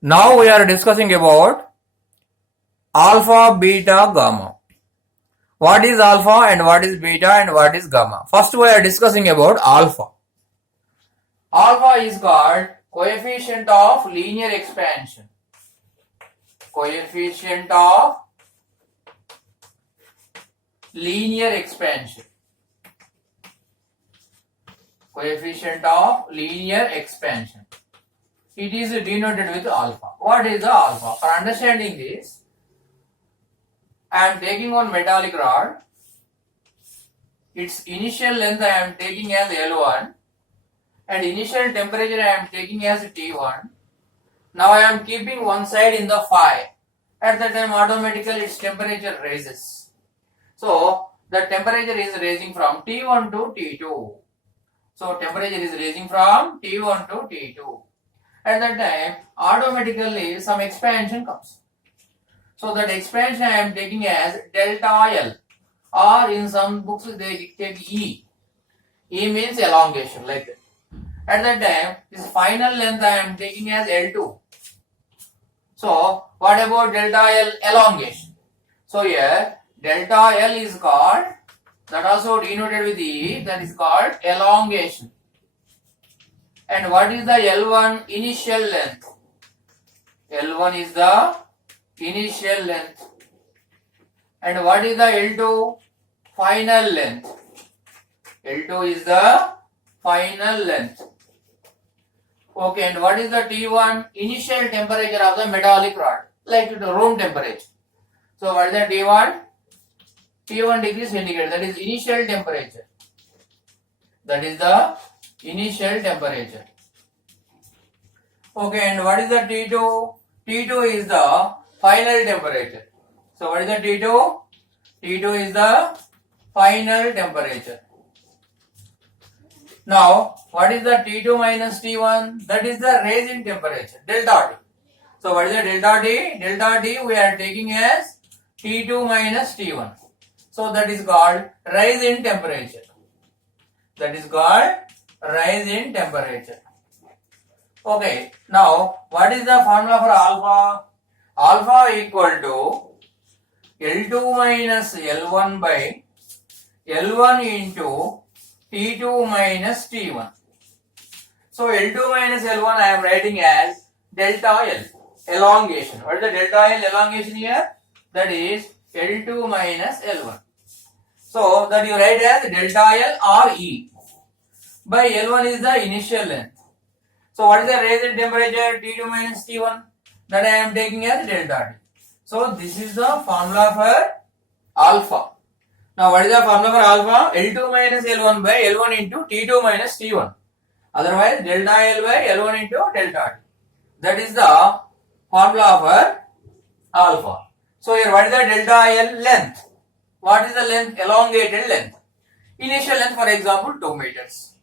Now we are discussing about alpha, beta, gamma. What is alpha and what is beta and what is gamma? First we are discussing about alpha. Alpha is called coefficient of linear expansion. Coefficient of linear expansion. Coefficient of linear expansion. It is denoted with alpha. What is the alpha? For understanding this, I am taking one metallic rod. Its initial length I am taking as L1 and initial temperature I am taking as T1. Now I am keeping one side in the phi. At that time automatically its temperature rises. So the temperature is raising from T1 to T2. So temperature is raising from T1 to T2. At that time automatically some expansion comes. So that expansion I am taking as delta L, or in some books they take E. E means elongation, like that. At that time this final length I am taking as L2. So what about delta L elongation? So here delta L is called, that also denoted with E, that is called elongation. And what is the L1 initial length? L1 is the initial length. And what is the L2 final length? L2 is the final length. Okay, and what is the T1 initial temperature of the metallic rod? Like the room temperature. So what is the T1? T1 degrees centigrade, that is initial temperature. That is the initial temperature. Okay, and what is the T2? T2 is the final temperature. So what is the T2? T2 is the final temperature. Now, what is the T2 minus T1? That is the raising temperature, delta T. So what is the delta T? Delta T we are taking as T2 minus T1. So that is called rise in temperature. That is called rise in temperature. Okay, now what is the formula for alpha? Alpha equal to L2 minus L1 by L1 into T2 minus T1. So L2 minus L1 I am writing as delta L, elongation. What is the delta L elongation here? That is L2 minus L1. So that you write as delta L or E. By L1 is the initial length. So what is the rise in temperature? T2 minus T1. That I am taking as delta T. So this is the formula for alpha. Now what is the formula for alpha? L2 minus L1 by L1 into T2 minus T1. Otherwise delta L by L1 into delta T. That is the formula for alpha. So here what is the delta L length? What is the length? Elongated length. Initial length, for example, 2 meters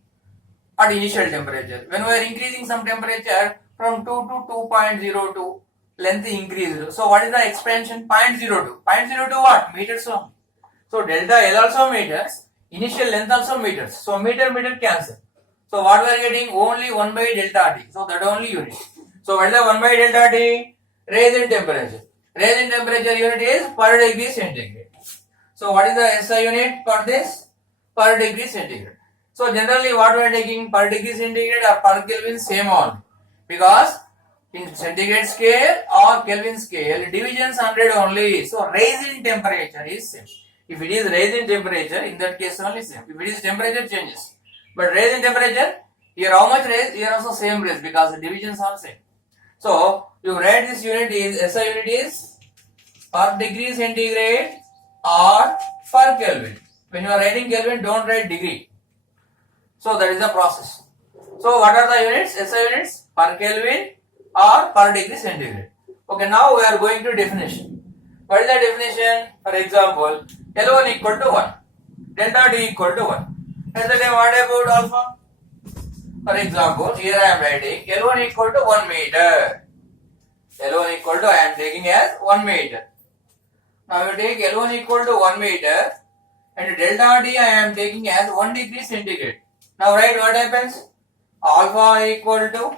at initial temperature. When we are increasing some temperature from 2 to 2.02, length increased. So what is the expansion? 0.02. 0.02 what? Meters long. So delta L also meters, initial length also meters. So meter cancel. So what we are getting? Only 1 by delta T. So that only unit. So what is the 1 by delta T? Raise in temperature. Raise in temperature unit is per degree centigrade. So what is the SI unit for this? Per degree centigrade. So generally what we are taking, per degree centigrade or per Kelvin, same only. Because in centigrade scale or Kelvin scale, divisions 100 only. So raise in temperature is same. If it is raise in temperature, in that case only same. If it is temperature changes. But raise in temperature, here how much raise? Here also same raise because the divisions are same. So you write this unit is, SI unit is per degree centigrade or per Kelvin. When you are writing Kelvin, don't write degree. So that is the process. So what are the units? SI units per Kelvin or per degree centigrade. Okay, now we are going to definition. What is the definition? For example, L1 equal to 1, delta T equal to 1. At the time, what about alpha? For example, here I am writing L1 equal to 1 meter. L1 equal to, I am taking as 1 meter. Now you take L1 equal to 1 meter and delta T I am taking as 1 degree centigrade. Now write what happens? Alpha equal to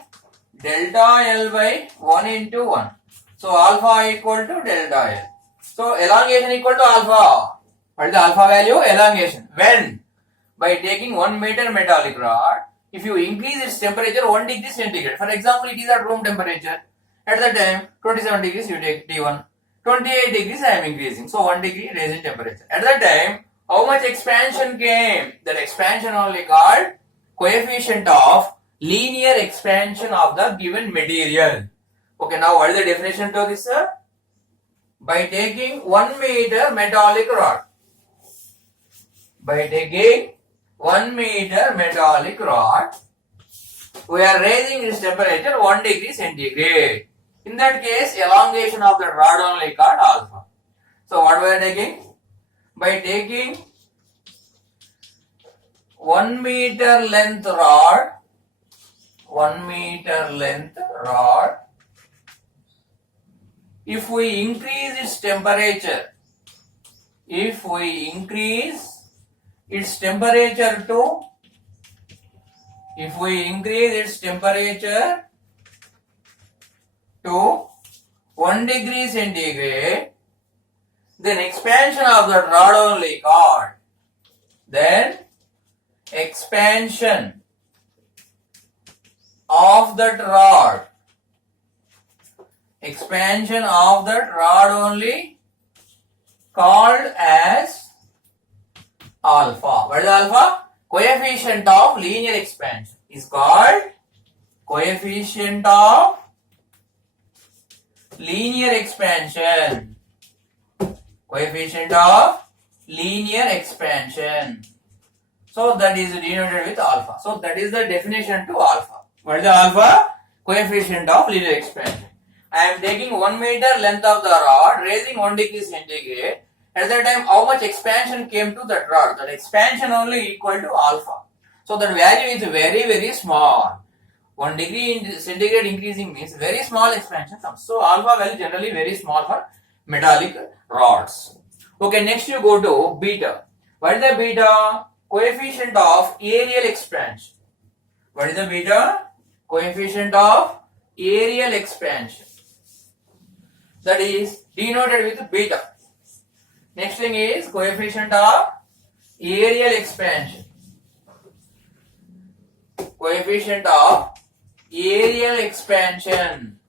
delta L by 1 into 1. So alpha equal to delta L. So elongation equal to alpha. What is the alpha value? Elongation. When? By taking 1 meter metallic rod, if you increase its temperature 1 degree centigrade. For example, it is at room temperature. At the time 27 degrees you take T1. 28 degrees I am increasing. So 1 degree raise in temperature. At that time, how much expansion came? That expansion only called coefficient of linear expansion of the given material. Okay, now what is the definition to this, sir? By taking 1 meter metallic rod. By taking 1 meter metallic rod, we are raising its temperature 1 degree centigrade. In that case, elongation of the rod only called alpha. So what we are taking? By taking 1 meter length rod, 1 meter length rod, if we increase its temperature, if we increase its temperature to, if we increase its temperature to 1 degree centigrade, then expansion of the rod only called. Then expansion of that rod, expansion of that rod only called as alpha. What is alpha? Coefficient of linear expansion is called coefficient of linear expansion. Coefficient of linear expansion. So that is denoted with alpha. So that is the definition to alpha. What is the alpha? Coefficient of linear expansion. I am taking 1 meter length of the rod, raising 1 degree centigrade. At that time, how much expansion came to that rod? That expansion only equal to alpha. So that value is very, very small. 1 degree centigrade increasing means very small expansion comes. So alpha value generally very small for metallic rods. Okay, next you go to beta. What is the beta? Coefficient of aerial expansion. What is the beta? Coefficient of aerial expansion. That is denoted with beta. Next thing is coefficient of aerial expansion. Coefficient of aerial expansion.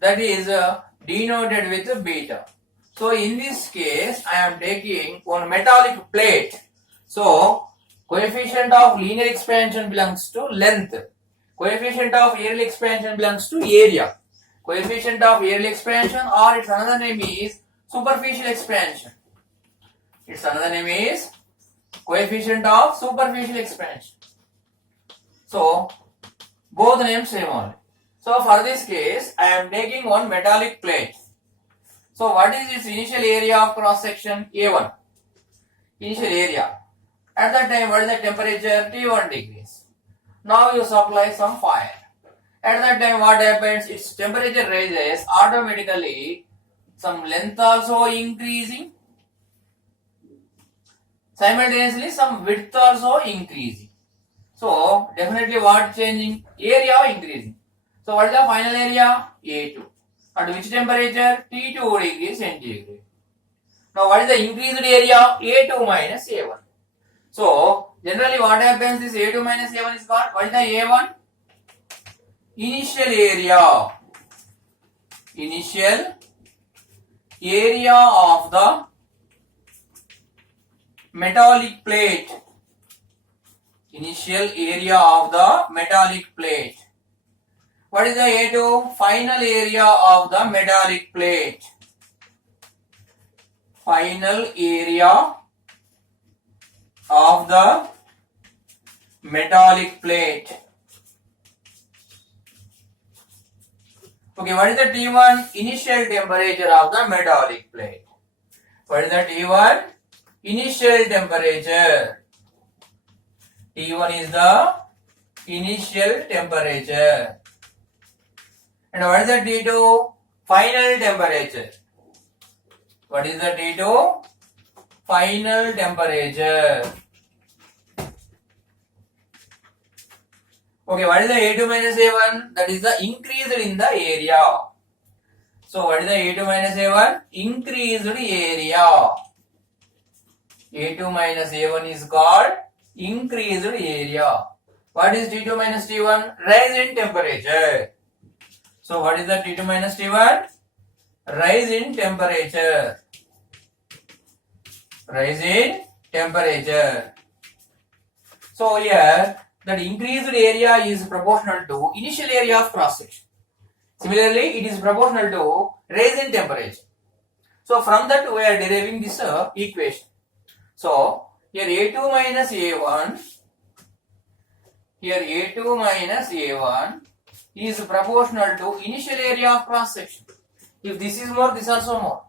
That is denoted with beta. So in this case, I am taking one metallic plate. So coefficient of linear expansion belongs to length. Coefficient of aerial expansion belongs to area. Coefficient of aerial expansion, or its another name is superficial expansion. Its another name is coefficient of superficial expansion. So both names same only. So for this case, I am taking one metallic plate. So what is its initial area of cross section? A1. Initial area. At that time, what is the temperature? T1 degrees. Now you supply some fire. At that time, what happens? Its temperature rises automatically. Some length also increasing. Simultaneously, some width also increasing. So definitely what changing? Area increasing. So what is the final area? A2. At which temperature? T2 degrees centigrade. Now what is the increased area? A2 minus A1. So generally what happens? This A2 minus A1 is called, what is the A1? Initial area. Initial area of the metallic plate. Initial area of the metallic plate. What is the A2? Final area of the metallic plate. Final area of the metallic plate. Okay, what is the T1? Initial temperature of the metallic plate. What is the T1? Initial temperature. T1 is the initial temperature. And what is the T2? Final temperature. What is the T2? Final temperature. Okay, what is the A2 minus A1? That is the increased in the area. So what is the A2 minus A1? Increased area. A2 minus A1 is called increased area. What is T2 minus T1? Rise in temperature. So what is the T2 minus T1? Rise in temperature. Rise in temperature. So here that increased area is proportional to initial area of cross section. Similarly, it is proportional to rise in temperature. So from that we are deriving this equation. So here A2 minus A1, here A2 minus A1 is proportional to initial area of cross section. If this is more, this also more.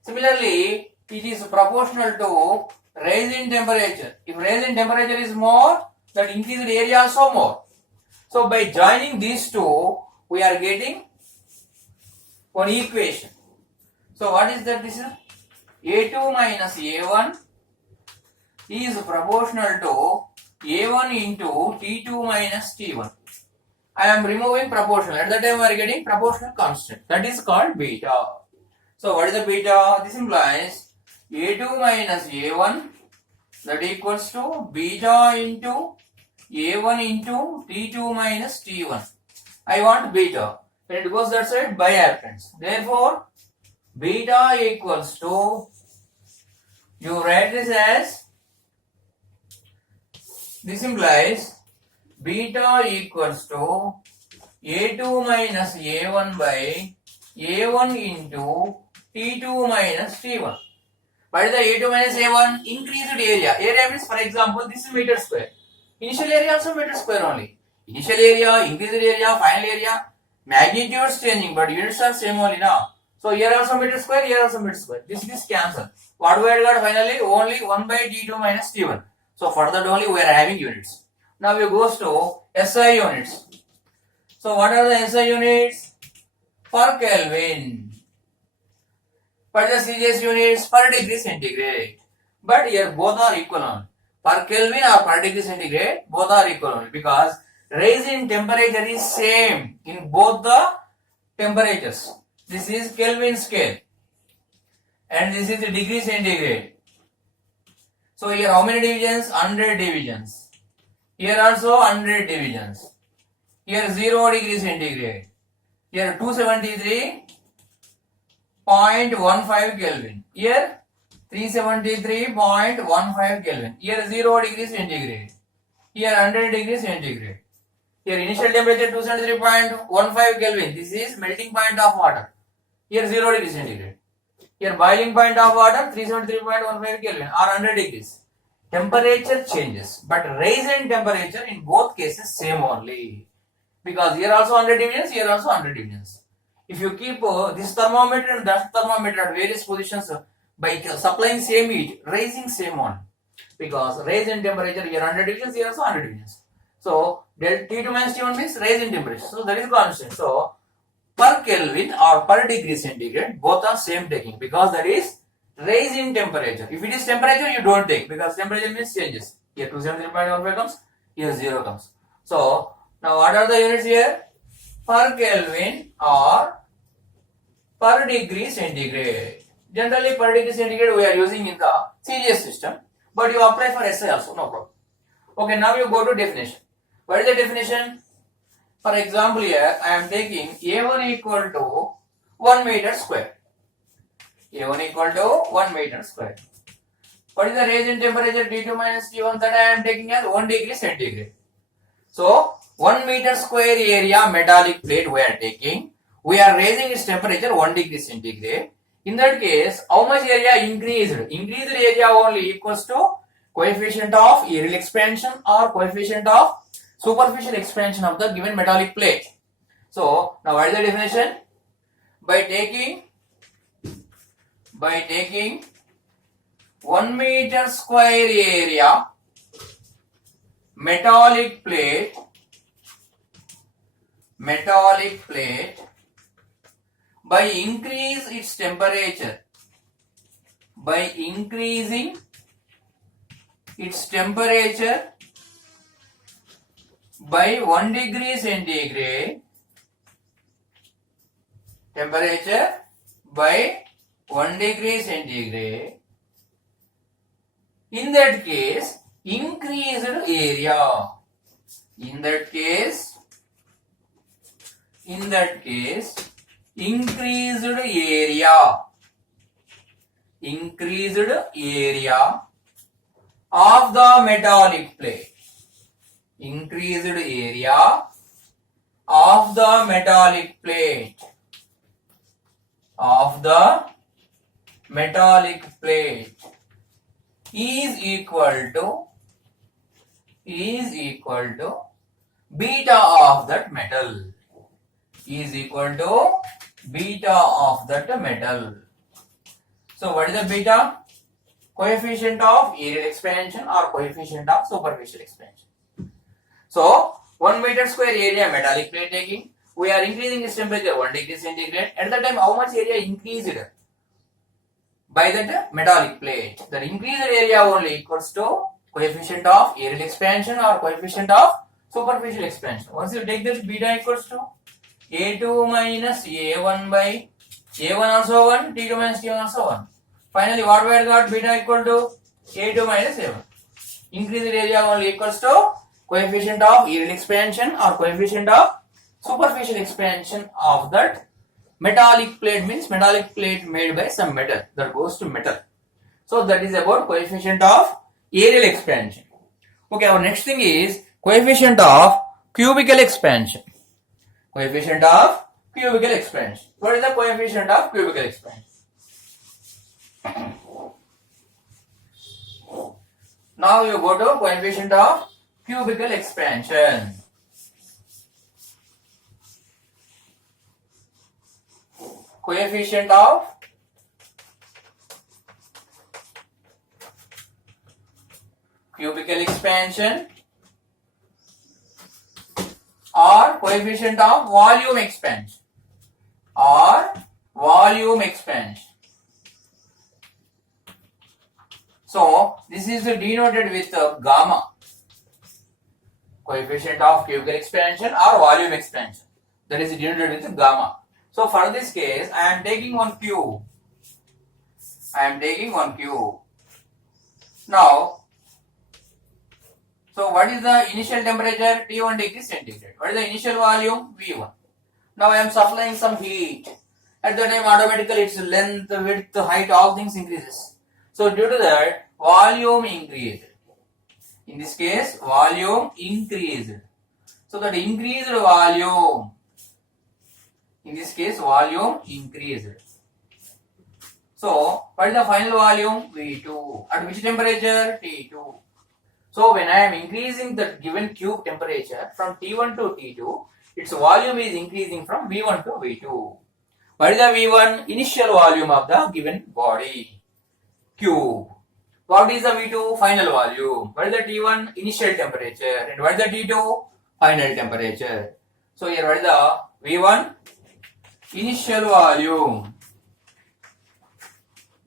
Similarly, it is proportional to rise in temperature. If rise in temperature is more, that increased area also more. So by joining these two, we are getting one equation. So what is that? This is A2 minus A1 is proportional to A1 into T2 minus T1. I am removing proportional. At that time we are getting proportional constant. That is called beta. So what is the beta? This implies A2 minus A1 that equals to beta into A1 into T2 minus T1. I want beta. When it goes that side, by appearance. Therefore, beta equals to, you write this as, this implies beta equals to A2 minus A1 by A1 into T2 minus T1. What is the A2 minus A1? Increased area. Area means, for example, this is meter square. Initial area also meter square only. Initial area, increased area, final area, magnitudes changing, but units are same only now. So here also meter square, here also meter square. This cancel. What we had got finally? Only 1 by T2 minus T1. So for that only we are having units. Now we goes to SI units. So what are the SI units? Per Kelvin. What is the CGS units? Per degree centigrade. But here both are equal on. Per Kelvin or per degree centigrade, both are equal only, because rise in temperature is same in both the temperatures. This is Kelvin scale and this is the degree centigrade. So here how many divisions? 100 divisions. Here also 100 divisions. Here 0 degree centigrade. Here 273.15 Kelvin. Here 373.15 Kelvin. Here 0 degree centigrade. Here 100 degree centigrade. Here initial temperature 273.15 Kelvin. This is melting point of water. Here 0 degree centigrade. Here boiling point of water 373.15 Kelvin or 100 degrees. Temperature changes, but rise in temperature in both cases same only. Because here also 100 divisions, here also 100 divisions. If you keep this thermometer and that thermometer at various positions by supplying same heat, rising same one. Because rise in temperature here 100 divisions, here also 100 divisions. So T2 minus T1 means rise in temperature. So that is constant. So per Kelvin or per degree centigrade, both are same taking, because that is rise in temperature. If it is temperature, you don't take, because temperature means changes. Here 273.15 comes, here 0 comes. So now what are the units here? Per Kelvin or per degree centigrade. Generally per degree centigrade we are using in the CGS system, but you apply for SI also, no problem. Okay, now you go to definition. What is the definition? For example, here I am taking A1 equal to 1 meter square. A1 equal to 1 meter square. What is the rise in temperature T2 minus T1? That I am taking as 1 degree centigrade. So 1 meter square area metallic plate we are taking. We are raising its temperature 1 degree centigrade. In that case, how much area increased? Increased area only equals to coefficient of aerial expansion or coefficient of superficial expansion of the given metallic plate. So now what is the definition? By taking 1 meter square area metallic plate by increase its temperature, by increasing its temperature by 1 degree centigrade, temperature by 1 degree centigrade, in that case, increased area. In that case, increased area of the metallic plate. Increased area of the metallic plate. Is equal to beta of that metal. Is equal to beta of that metal. So what is the beta? Coefficient of aerial expansion or coefficient of superficial expansion. So 1 meter square area metallic plate taking, we are increasing its temperature 1 degree centigrade. At that time, how much area increased by that metallic plate? The increased area only equals to coefficient of aerial expansion or coefficient of superficial expansion. Once you take this, beta equals to A2 minus A1 by A1 also 1, T2 minus T1 also 1. Finally, what we have got? Beta equal to A2 minus A1. Increased area only equals to coefficient of aerial expansion or coefficient of superficial expansion of that metallic plate, means metallic plate made by some metal that goes to metal. So that is about coefficient of aerial expansion. Okay, our next thing is coefficient of cubical expansion. Coefficient of cubical expansion. What is the coefficient of cubical expansion? Now you go to coefficient of cubical expansion. Coefficient of cubical expansion or coefficient of volume expansion So this is denoted with gamma. Coefficient of cubical expansion or volume expansion, that is denoted with gamma. So for this case, I am taking one cube. Now, so what is the initial temperature? T1 degree centigrade. What is the initial volume? V1. Now I am supplying some heat. At the time, automatically its length, width, height, all things increases. So due to that, volume increased. In this case, volume increased. So that increased volume, in this case, volume increased. So what is the final volume? V2. At which temperature? T2. So when I am increasing the given cube temperature from T1 to T2, its volume is increasing from V1 to V2. What is the V1? Initial volume of the given body cube. What is the V2? Final volume. What is the T1? Initial temperature. And what is the T2? Final temperature. So here what is the V1? Initial volume.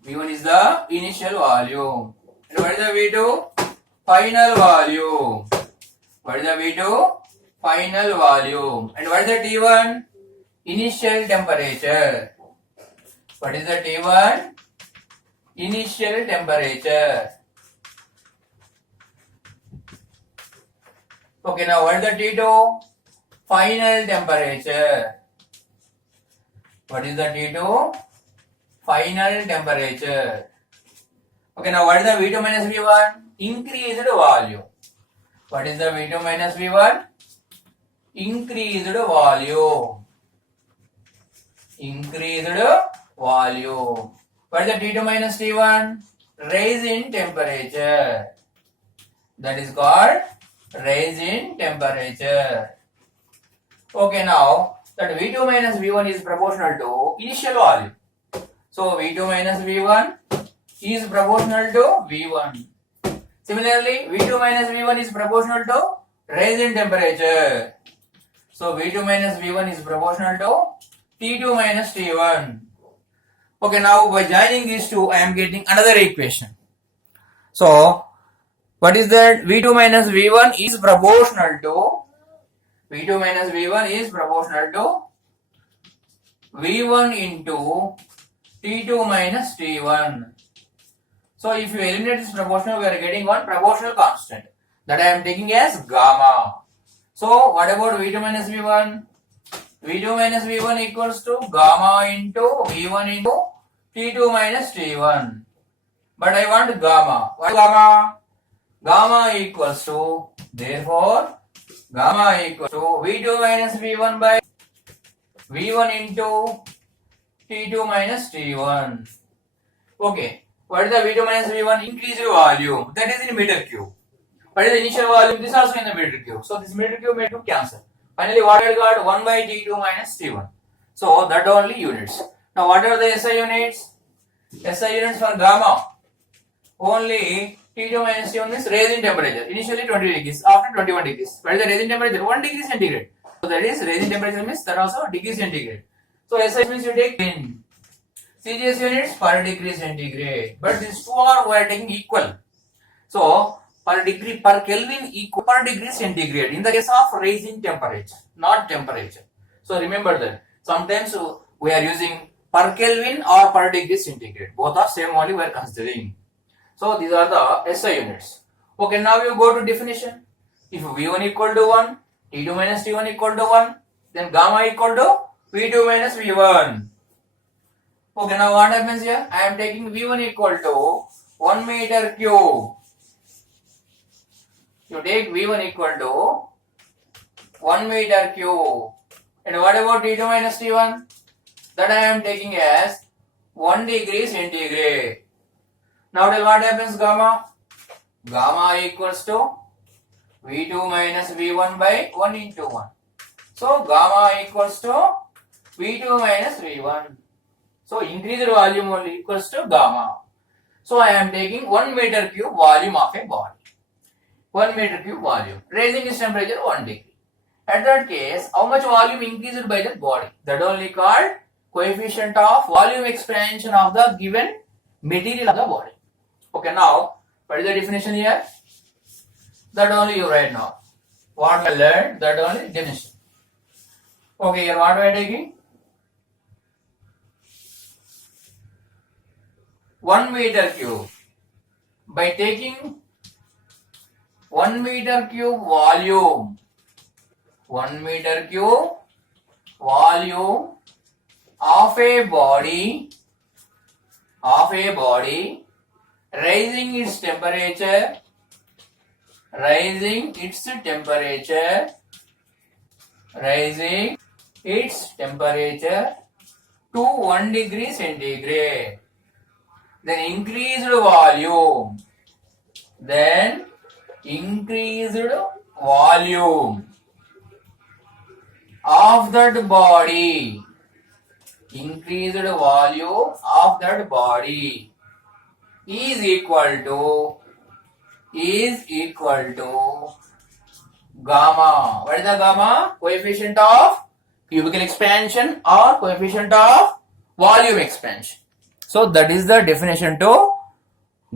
V1 is the initial volume. And what is the V2? Final volume. What is the V2? Final volume. And what is the T1? Initial temperature. What is the T1? Initial temperature. Okay, now what is the T2? Final temperature. What is the T2? Final temperature. Okay, now what is the V2 minus V1? Increased volume. What is the V2 minus V1? Increased volume. What is the T2 minus T1? Rise in temperature. That is called rise in temperature. Okay, now that V2 minus V1 is proportional to initial volume. So V2 minus V1 is proportional to V1. Similarly, V2 minus V1 is proportional to rise in temperature. So V2 minus V1 is proportional to T2 minus T1. Okay, now by joining these two, I am getting another equation. So what is that? V2 minus V1 is proportional to V2 minus V1 is proportional to V1 into T2 minus T1. So if you eliminate this proportional, we are getting one proportional constant that I am taking as gamma. So what about V2 minus V1? V2 minus V1 equals to gamma into V1 into T2 minus T1. But I want gamma. What is gamma? Gamma equals to, therefore, gamma equals to V2 minus V1 by V1 into T2 minus T1. Okay. What is the V2 minus V1? Increased volume. That is in meter cube. What is the initial volume? This is also in the meter cube. So this meter cube may to cancel. Finally, what I got? 1 by T2 minus T1. So that only units. Now what are the SI units? SI units for gamma. Only T2 minus T1 means raising temperature. Initially 20 degrees, after 21 degrees. What is the raising temperature? 1 degree centigrade. So that is raising temperature means that also degree centigrade. So SI means you take in. CGS units per degree centigrade. But these two are we are taking equal. So per degree per Kelvin equal per degree centigrade in the case of raising temperature, not temperature. So remember that sometimes we are using per Kelvin or per degree centigrade. Both are same only we are considering. So these are the SI units. Okay, now you go to definition. If V1 equal to 1, T2 minus T1 equal to 1, then gamma equal to V2 minus V1. Okay, now what happens here? I am taking V1 equal to 1 meter cube. You take V1 equal to 1 meter cube. And what about T2 minus T1? That I am taking as 1 degree centigrade. Now tell what happens gamma? Gamma equals to V2 minus V1 by 1 into 1. So gamma equals to V2 minus V1. So increased volume only equals to gamma. So I am taking 1 meter cube volume of a body. 1 meter cube volume. Raising its temperature 1 degree. At that case, how much volume increased by the body? That only called coefficient of volume expansion of the given material of the body. Okay, now what is the definition here? That only you write now. What we learned, that only definition. Okay, here what we are taking? 1 meter cube. By taking 1 meter cube volume, 1 meter cube volume of a body, raising its temperature, raising its temperature to 1 degree centigrade. Then increased volume, of that body, is equal to gamma. What is the gamma? Coefficient of cubical expansion or coefficient of volume expansion. So that is the definition to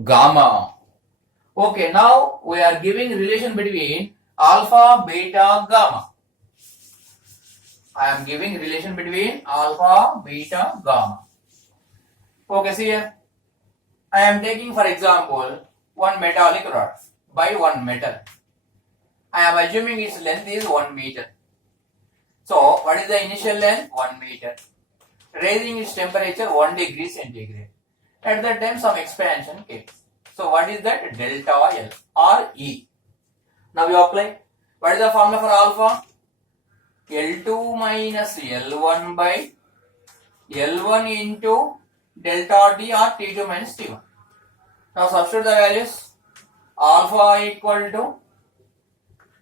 gamma. Okay, now we are giving relation between alpha, beta, gamma. I am giving relation between alpha, beta, gamma. Okay, see here. I am taking for example one metallic rod by one metal. I am assuming its length is 1 meter. So what is the initial length? 1 meter. Raising its temperature 1 degree centigrade. At that time some expansion came. So what is that? Delta L or E. Now you apply. What is the formula for alpha? L2 minus L1 by L1 into delta T or T2 minus T1. Now substitute the values. Alpha equal to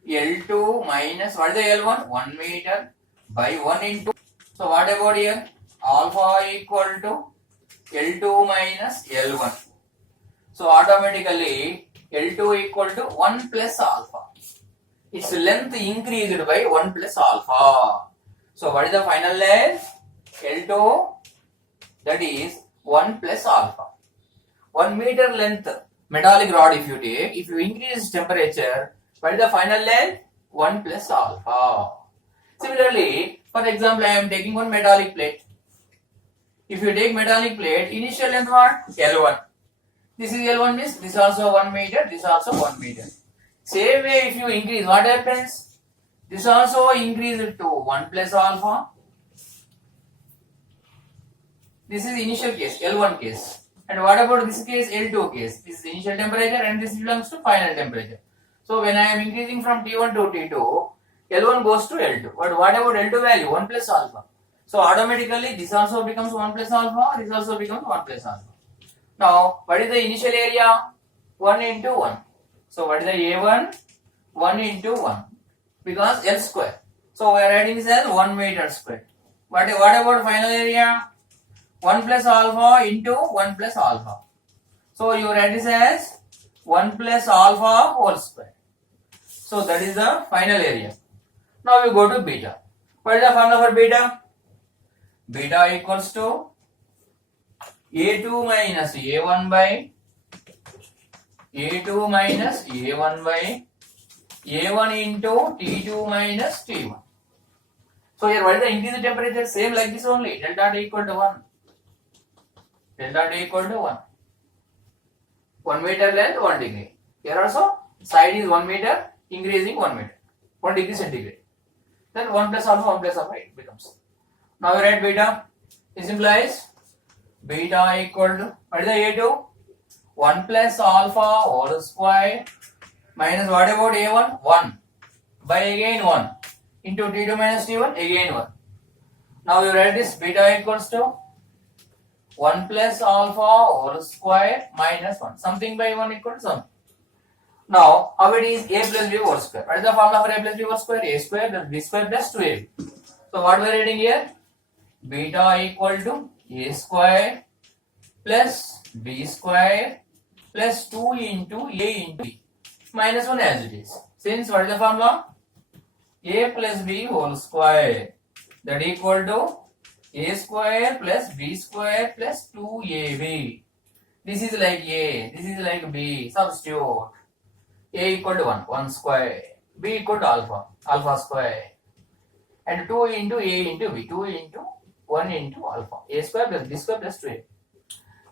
L2 minus, what is the L1? 1 meter by 1 into. So what about here? Alpha equal to L2 minus L1. So automatically L2 equal to 1 plus alpha. Its length increased by 1 plus alpha. So what is the final length? L2, that is 1 plus alpha. 1 meter length metallic rod if you take, if you increase temperature, what is the final length? 1 plus alpha. Similarly, for example, I am taking one metallic plate. If you take metallic plate, initial length what? L1. This is L1 means this also 1 meter, this also 1 meter. Same way, if you increase, what happens? This also increases to 1 plus alpha. This is initial case, L1 case. And what about this case, L2 case? This is initial temperature and this belongs to final temperature. So when I am increasing from T1 to T2, L1 goes to L2. But what about L2 value? 1 plus alpha. So automatically this also becomes 1 plus alpha, this also becomes 1 plus alpha. Now, what is the initial area? 1 into 1. So what is the A1? 1 into 1. Because L square. So we are writing this as 1 meter square. What about final area? 1 plus alpha into 1 plus alpha. So you write this as 1 plus alpha whole square. So that is the final area. Now we go to beta. What is the formula for beta? Beta equals to A2 minus A1 by A2 minus A1 by A1 into T2 minus T1. So here what is the increased temperature? Same like this only. Delta T equal to 1. Delta T equal to 1. 1 meter length, 1 degree. Here also side is 1 meter, increasing 1 meter. 1 degree centigrade. Then 1 plus alpha it becomes. Now we write beta. This implies beta equal to, what is the A2? 1 plus alpha whole square minus what about A1? 1 by again 1 into T2 minus T1 again 1. Now you write this beta equals to 1 plus alpha whole square minus 1. Something by 1 equal to something. Now, how it is A plus B whole square? What is the formula for A plus B whole square? A square plus B square plus 2AB. So what we are writing here? Beta equal to A square plus B square plus 2 into A into B minus 1 as it is. Since what is the formula? A plus B whole square, that equal to A square plus B square plus 2AB. This is like A, this is like B. Substitute. A equal to 1 square. B equal to alpha square. And 2 into A into B, 2 into 1 into alpha. A square plus B square plus 2A.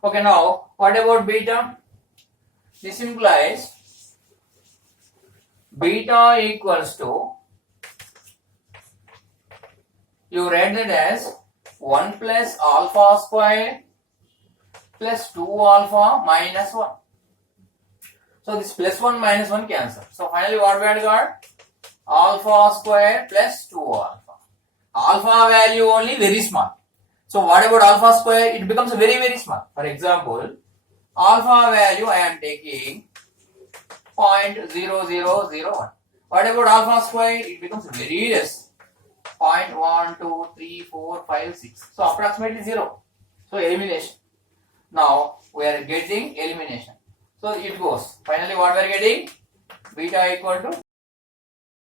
Okay, now what about beta? This implies beta equals to, you write that as 1 plus alpha square plus 2 alpha minus 1. So this plus 1 minus 1 cancel. So finally what we had got? Alpha square plus 2 alpha. Alpha value only very small. So what about alpha square? It becomes very, very small. For example, alpha value I am taking 0.0001. What about alpha square? It becomes very less. 0.1, 2, 3, 4, 5, 6. So approximately 0. So elimination. Now we are getting elimination. So it goes. Finally what we are getting? Beta equal to